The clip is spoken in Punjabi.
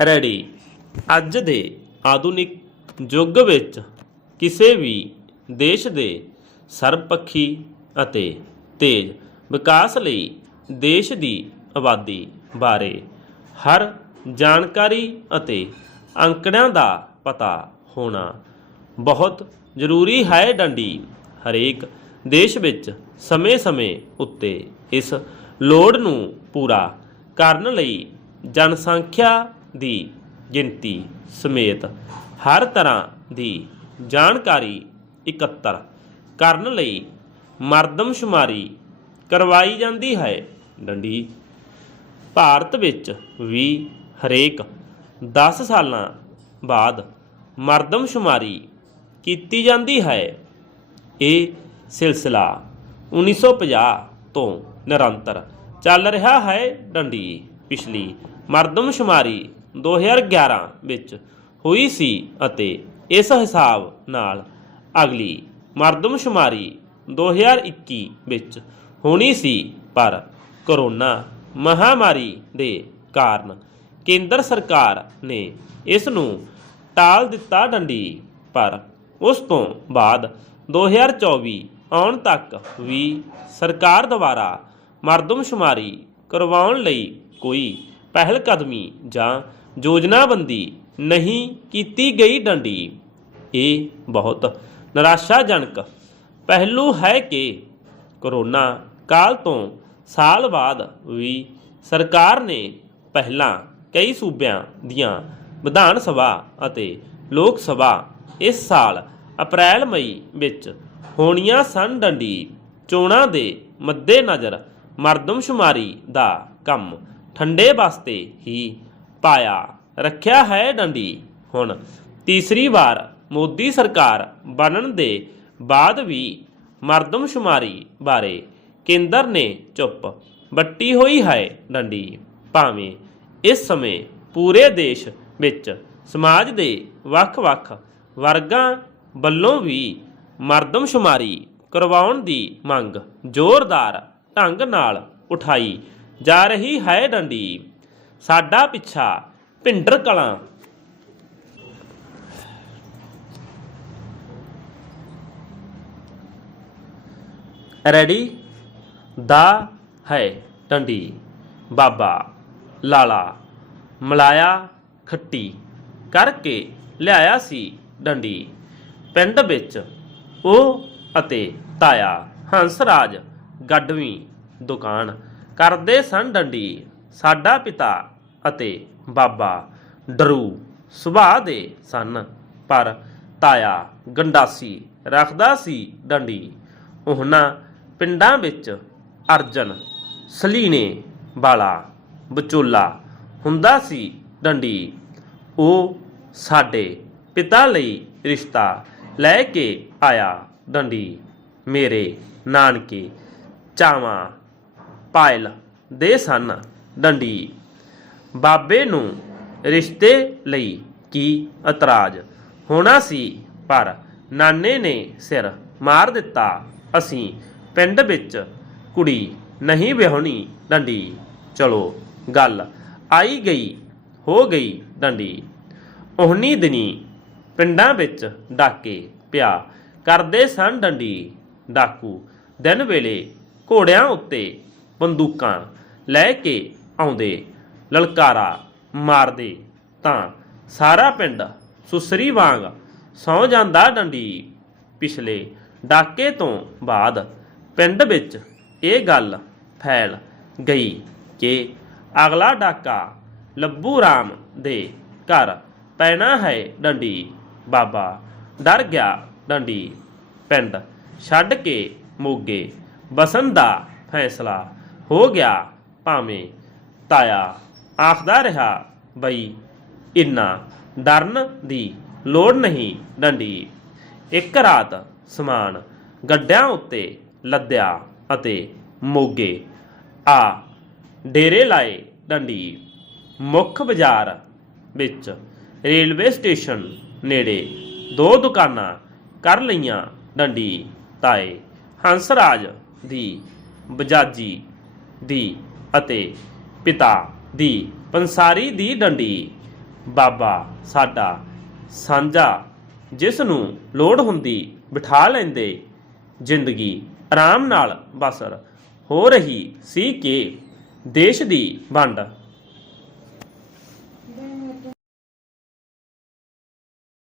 ਰੈਡੀ। ਅੱਜ ਦੇ ਆਧੁਨਿਕ ਯੁੱਗ ਵਿੱਚ ਕਿਸੇ ਵੀ ਦੇਸ਼ ਦੇ ਸਰਬਪੱਖੀ ਅਤੇ ਤੇਜ਼ ਵਿਕਾਸ ਲਈ ਦੇਸ਼ ਦੀ ਆਬਾਦੀ ਬਾਰੇ ਹਰ ਜਾਣਕਾਰੀ ਅਤੇ ਅੰਕੜਿਆਂ ਦਾ ਪਤਾ ਹੋਣਾ ਬਹੁਤ ਜ਼ਰੂਰੀ ਹੈ ਡੰਡੀ। ਹਰੇਕ ਦੇਸ਼ ਵਿੱਚ ਸਮੇਂ-ਸਮੇਂ ਉੱਤੇ ਇਸ ਲੋੜ ਨੂੰ ਪੂਰਾ ਕਰਨ ਲਈ ਜਨਸੰਖਿਆ ਦੀ ਗਿਣਤੀ ਸਮੇਤ ਹਰ ਤਰ੍ਹਾਂ ਦੀ ਜਾਣਕਾਰੀ ਇਕੱਤਰ ਕਰਨ ਲਈ ਮਰਦਮਸ਼ੁਮਾਰੀ ਕਰਵਾਈ ਜਾਂਦੀ ਹੈ। ਡੰਡੀ, ਭਾਰਤ ਵਿੱਚ ਵੀ ਹਰੇਕ 10 ਸਾਲਾਂ ਬਾਅਦ ਮਰਦਮਸ਼ੁਮਾਰੀ ਕੀਤੀ ਜਾਂਦੀ ਹੈ। ਇਹ ਸਿਲਸਿਲਾ 1950 ਤੋਂ ਨਿਰੰਤਰ ਚੱਲ ਰਿਹਾ ਹੈ। ਡੰਡੀ, ਪਿਛਲੀ ਮਰਦਮਸ਼ੁਮਾਰੀ 2011 ਵਿੱਚ ਹੋਈ ਸੀ ਅਤੇ ਇਸ ਹਿਸਾਬ ਨਾਲ ਅਗਲੀ ਮਰਦਮਸ਼ੁਮਾਰੀ 2021 ਵਿੱਚ ਹੋਣੀ ਸੀ, ਪਰ ਕਰੋਨਾ ਮਹਾਮਾਰੀ ਦੇ ਕਾਰਨ ਕੇਂਦਰ ਸਰਕਾਰ ਨੇ ਇਸ ਨੂੰ ਟਾਲ ਦਿੱਤਾ ਡੰਡੀ, ਪਰ ਉਸ ਤੋਂ ਬਾਅਦ 2024 ਆਉਣ ਤੱਕ ਵੀ ਸਰਕਾਰ ਦੁਆਰਾ ਮਰਦਮਸ਼ੁਮਾਰੀ ਕਰਵਾਉਣ ਲਈ ਕੋਈ ਪਹਿਲ ਕਦਮੀ ਜਾਂ ਯੋਜਨਾਬੰਦੀ ਨਹੀਂ ਕੀਤੀ ਗਈ ਡੰਡੀ। ਇਹ ਬਹੁਤ ਨਿਰਾਸ਼ਾਜਨਕ। ਪਹਿਲੂ ਹੈ ਕਿ ਕਰੋਨਾ ਕਾਲ ਤੋਂ ਸਾਲ ਬਾਅਦ ਵੀ ਸਰਕਾਰ ਨੇ ਪਹਿਲਾਂ ਕਈ ਸੂਬਿਆਂ ਦੀਆਂ ਵਿਧਾਨ ਸਭਾ ਅਤੇ ਲੋਕ ਸਭਾ ਇਸ ਸਾਲ ਅਪ੍ਰੈਲ, ਮਈ ਵਿੱਚ ਹੋਣੀਆਂ ਸਨ। ਡੰਡੀ ਚੋਣਾਂ ਦੇ ਮੱਦੇਨਜ਼ਰ ਮਰਦਮਸ਼ੁਮਾਰੀ ਦਾ ਕੰਮ ਠੰਡੇ ਵਾਸਤੇ ਹੀ ਪਾਇਆ, ਰੱਖਿਆ ਹੈ ਡੰਡੀ। ਹੁਣ ਤੀਸਰੀ ਵਾਰ ਮੋਦੀ ਸਰਕਾਰ ਬਣਨ ਦੇ ਬਾਅਦ ਵੀ ਮਰਦਮਸ਼ੁਮਾਰੀ ਬਾਰੇ ਕੇਂਦਰ ਨੇ ਚੁੱਪ ਬੱਟੀ ਹੋਈ ਹੈ ਡੰਡੀ। ਭਾਵੇਂ ਇਸ ਸਮੇਂ ਪੂਰੇ ਦੇਸ਼ ਵਿੱਚ ਸਮਾਜ ਦੇ ਵੱਖ-ਵੱਖ ਵਰਗਾਂ ਵੱਲੋਂ ਵੀ ਮਰਦਮਸ਼ੁਮਾਰੀ ਕਰਵਾਉਣ ਦੀ ਮੰਗ ਜ਼ੋਰਦਾਰ ਢੰਗ ਨਾਲ ਉਠਾਈ ਜਾ ਰਹੀ ਹੈ ਡੰਡੀ। ਸਾਡਾ ਪਿੱਛਾ ਭਿੰਡਰ ਕਲਾਂ। ਰੈਡੀ ਦਾ ਹੈ ਡੰਡੀ, ਬਾਬਾ ਲਾਲਾ, ਮਲਾਇਆ ਖੱਟੀ ਕਰਕੇ ਲਿਆਇਆ ਸੀ ਡੰਡੀ। ਪਿੰਡ ਵਿੱਚ ਉਹ ਅਤੇ ਤਾਇਆ ਹੰਸਰਾਜ ਗੱਡਵੀਂ ਦੁਕਾਨ ਕਰਦੇ ਸਨ ਡੰਡੀ। ਸਾਡਾ ਪਿਤਾ ਅਤੇ ਬਾਬਾ ਡਰੂ ਸੁਭਾਅ ਦੇ ਸਨ। ਪਰ ਤਾਇਆ ਗੰਡਾਸੀ ਰੱਖਦਾ ਸੀ ਡੰਡੀ। ਉਹਨਾਂ ਪਿੰਡਾਂ ਵਿੱਚ ਅਰਜਨ ਸਲੀਣੇ ਵਾਲਾ ਵਿਚੋਲਾ ਹੁੰਦਾ ਸੀ ਡੰਡੀ। ਉਹ ਸਾਡੇ ਪਿਤਾ ਲਈ ਰਿਸ਼ਤਾ ਲੈ ਕੇ ਆਇਆ ਡੰਡੀ। ਮੇਰੇ ਨਾਨਕੇ ਚਾਵਾਂ ਪਾਇਲ ਦੇ ਸਨ। ਡੰਡੀ। ਬਾਬੇ ਨੂੰ ਰਿਸ਼ਤੇ ਲਈ ਕੀ ਇਤਰਾਜ਼? ਹੋਣਾ ਸੀ, ਪਰ ਨਾਨੇ ਨੇ ਸਿਰ ਮਾਰ ਦਿੱਤਾ। ਅਸੀਂ ਪਿੰਡ ਵਿੱਚ ਕੁੜੀ ਨਹੀਂ ਵਿਆਹਣੀ ਡੰਡੀ। ਚਲੋ, ਗੱਲ ਆਈ ਗਈ, ਹੋ ਗਈ ਡੰਡੀ। ਉਹਨੀ ਦਿਨੀ ਪਿੰਡਾਂ ਵਿੱਚ ਡਾਕੇ ਪਿਆ। ਕਰਦੇ ਸਨ ਡੰਡੀ ਡਾਕੂ। ਦਿਨ ਵੇਲੇ ਘੋੜਿਆਂ ਉੱਤੇ ਬੰਦੂਕਾਂ ਲੈ ਕੇ ਆਉਂਦੇ, ਲਲਕਾਰਾ ਮਾਰਦੇ ਤਾਂ ਸਾਰਾ ਪਿੰਡ ਸੁਸਰੀ ਵਾਂਗ ਸੌ ਜਾਂਦਾ ਡੰਡੀ। ਪਿਛਲੇ ਡਾਕੇ ਤੋਂ ਬਾਅਦ ਪਿੰਡ ਵਿੱਚ ਇਹ ਗੱਲ ਫੈਲ ਗਈ ਕਿ ਅਗਲਾ ਡਾਕਾ ਲੱਭੂ ਰਾਮ ਦੇ ਘਰ ਪੈਣਾ ਹੈ ਡੰਡੀ। ਬਾਬਾ ਡਰ ਗਿਆ ਡੰਡੀ। ਪਿੰਡ ਛੱਡ ਕੇ ਮੋਗੇ ਬਸਣ ਦਾ ਫੈਸਲਾ ਹੋ ਗਿਆ ਭਾਵੇਂ ਤਾਇਆ ਆਖਦਾ ਰਿਹਾ, ਬਈ, ਇੰਨਾ ਡਰਨ ਦੀ ਲੋੜ ਨਹੀਂ ਡੰਡੀ। ਇੱਕ ਰਾਤ ਸਮਾਨ ਗੱਡਿਆਂ ਉੱਤੇ ਲੱਦਿਆ ਅਤੇ ਮੋਗੇ ਆ ਡੇਰੇ ਲਾਏ ਡੰਡੀ। ਮੁੱਖ ਬਾਜ਼ਾਰ ਵਿੱਚ ਰੇਲਵੇ ਸਟੇਸ਼ਨ ਨੇੜੇ ਦੋ ਦੁਕਾਨਾਂ ਕਰ ਲਈਆਂ ਡੰਡੀ ਤਾਏ। ਹੰਸਰਾਜ ਦੀ ਬਜਾਜੀ ਦੀ ਅਤੇ ਪਿਤਾ ਦੀ ਪੰਸਾਰੀ ਦੀ ਡੰਡੀ। ਬਾਬਾ ਸਾਡਾ ਸਾਂਝਾ, ਜਿਸ ਨੂੰ ਲੋੜ ਹੁੰਦੀ ਬਿਠਾ ਲੈਂਦੇ। ਜ਼ਿੰਦਗੀ ਆਰਾਮ ਨਾਲ ਬਸਰ ਹੋ ਰਹੀ ਸੀ ਕਿ ਦੇਸ਼ ਦੀ ਵੰਡ।